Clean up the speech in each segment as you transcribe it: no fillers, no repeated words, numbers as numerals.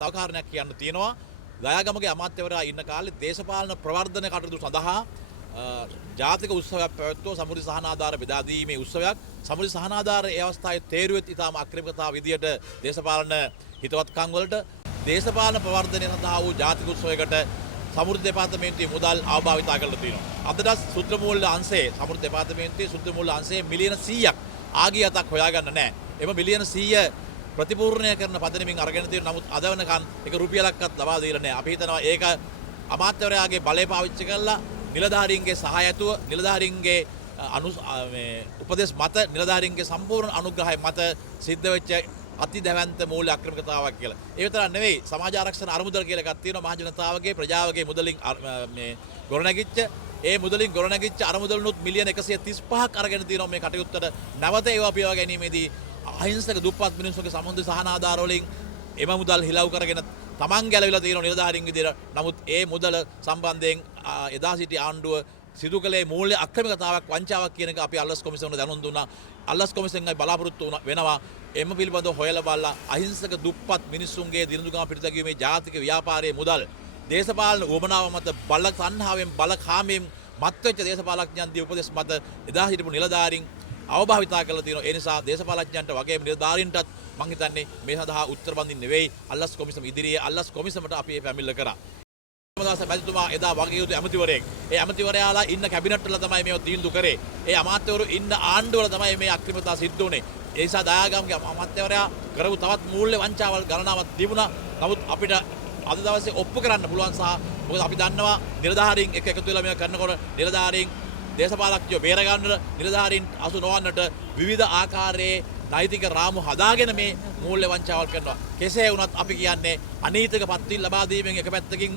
තව කාරණයක් කියන්න තියෙනවා. දයාගමගේ අමාත්‍යවරයා ඉන්න කාලේ දේශපාලන ප්‍රවර්ධන කටයුතු සඳහා ජාතික උත්සවයක් පැවැත්වුවා. සමෘද්ධි සහනාධාර බෙදා දීමේ උත්සවයක්. සමෘද්ධි සහනාධාර ඒ අවස්ථාවේ තේරුවෙත් ඉතාම අක්‍රමිකතාව විදියට දේශපාලන හිතවත්කම් වලට දේශපාලන ප්‍රවර්ධනය සඳහා වූ ජාතික උත්සවයකට සමෘද්ධි දෙපාර්තමේන්තුවේ මුදල් අවභාවිතා කරලා තියෙනවා. අදටත් සුද්ධ මූල්‍ය අංශයේ සමෘද්ධි දෙපාර්තමේන්තුවේ සුද්ධ මූල්‍ය අංශයේ මිලියන 100ක් ආගිය අතක් හොයාගන්න නැහැ. එම මිලියන 100 ප්‍රතිපූර්ණය කරන පදනමින් අරගෙන තියෙනවා. නමුත් අද වෙනකන් එක රුපියලක්වත් ලබා දීලා නැහැ. අපි හිතනවා ඒක අමාත්‍යවරයාගේ බලය පාවිච්චි කරලා නිලධාරීන්ගේ සහාය ඇතුව නිලධාරීන්ගේ උපදෙස් මත නිලධාරීන්ගේ සම්පූර්ණ අනුග්‍රහය මත සිද්ධ වෙච්ච අති දැවැන්ත මූල්‍ය අක්‍රමිකතාවක් කියලා. ඒ විතරක් නෙවෙයි සමාජ ආරක්ෂණ අරමුදල් කියලා එකක් තියෙනවා. මහ ජනතාවගේ ප්‍රජාවගේ මුදලින් ගොඩනැගිච්ච ඒ මුදලින් ගොඩනැගිච්ච අරමුදලුත් මිලියන 135ක් අරගෙන තියෙනවා මේ කටයුත්තට. නැවත ඒවා පියවා ගැනීමේදී අහිංසක දුප්පත් මිනිස්සුන්ගේ සමුද්‍ර සහනාධාර වලින් එම මුදල් හිලව් කරගෙන තමන් ගැලවිලා තියෙන නිලධාරීන් විදියට. නමුත් ඒ මුදල සම්බන්ධයෙන් එදා සිටි ආණ්ඩුව සිදු කළේ මූල්‍ය අක්‍රමිකතාවක් වංචාවක් කියන එක අපි අල්ලස් කොමිසමට දැනුම් දුන්නා. අල්ලස් කොමිසමෙන් බලාපොරොත්තු වෙනවා එම පිළිබඳව හොයලා බලලා අහිංසක දුප්පත් මිනිස්සුන්ගේ දිනදුගම පිටතගීමේ ජාතික ව්‍යාපාරයේ මුදල් දේශපාලන උවමනාව මත බල තණ්හාවෙන් බල කාමයෙන් මත්වෙච්ච දේශපාලඥයන්ගේ උපදෙස් මත එදා හිටපු නිලධාරීන් අවභාවිතා කරලා තියෙනවා. ඒ නිසා දේශපාලඥයන්ට වගේම නිලධාරීන්ටත් මම හිතන්නේ මේ සඳහා උත්තර බඳින්න නෙවෙයි අල්ලස් කොමිසම ඉදිරියේ අල්ලස් කොමිසමට අපි මේ පැමිණිල්ල කරා. මැතිතුමා එදා වගේ යුතු ඇමතිවරයෙක්. ඒ ඇමතිවරයාලා ඉන්න කැබිනට් වල තමයි මේව තීන්දුව කරේ. ඒ අමාත්‍යවරු ඉන්න ආණ්ඩුව වල තමයි මේ අක්‍රමිකතාව සිද්ධ වුනේ. ඒ නිසා දයාගමගේ අමාත්‍යවරයා කරපු තවත් මූල්‍ය වංචාවල් ගණනාවක් තිබුණා. නමුත් අපිට අද දවසේ ඔප්පු කරන්න පුළුවන් සහ මොකද අපි දන්නවා නිලධාරීන් එක එකතු වෙලා මේක කරනකොට නිලධාරීන් දේශපාලඥයෝ බේර ගන්නට නිලධාරීන් අසු නොවන්නට විවිධ ආකාරයේ නෛතික රාමු හදාගෙන මේ මූල්‍ය වංචාවල් කරනවා. කෙසේ වුණත් අපි කියන්නේ අනීතික පත්වීම් ලබා දීමෙන් එක පැත්තකින්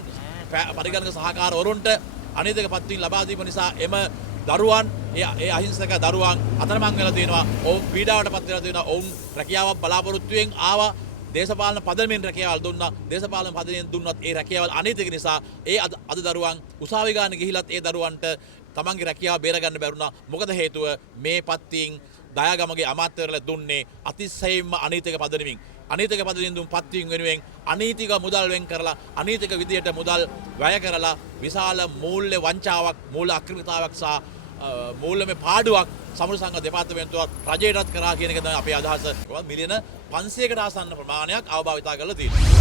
පරිගණක සහකාරවරුන්ට අනීතික පත්වීම් ලබා දීම නිසා එම දරුවන් ඒ අහිංසක දරුවන් අතරමං වෙලා තියෙනවා. ඔවුන් පීඩාවට පත් වෙලා තියෙනවා. ඔවුන් රැකියාවක් බලාපොරොත්තුෙන් ආවා. දේශපාලන පදනමෙන් රැකියාවල් දුන්නා. දේශපාලන පදනමෙන් දුන්නත් ඒ රැකියාවල් අනීතික නිසා ඒ අද දරුවන් උසාවි ගාන ගිහිලත් ඒ දරුවන්ට තමන්ගේ රැකියාව බේර ගන්න බැරුණා. මොකද හේතුව මේ පත්වීම් දයාගමගේ අමාත්‍යවරයාලා දුන්නේ අතිශයින්ම අනීතික පදනමින්. අනීතික පදනමින් දුන් පත්වීම් වෙනුවෙන් අනීතික මුදල් වෙන් කරලා අනීතික විදියට මුදල් වැය කරලා විශාල මූල්‍ය වංචාවක් මූල්‍ය අක්‍රමිකතාවක් සහ මූල්‍යමය පාඩුවක් සමෘද්ධි සංඝ දෙපාර්තමේන්තුවත් රජයටත් කරා කියන එක තමයි අපේ අදහස. මිලියන 500කට ආසන්න ප්‍රමාණයක් අවභාවිතා කරලා තියෙනවා.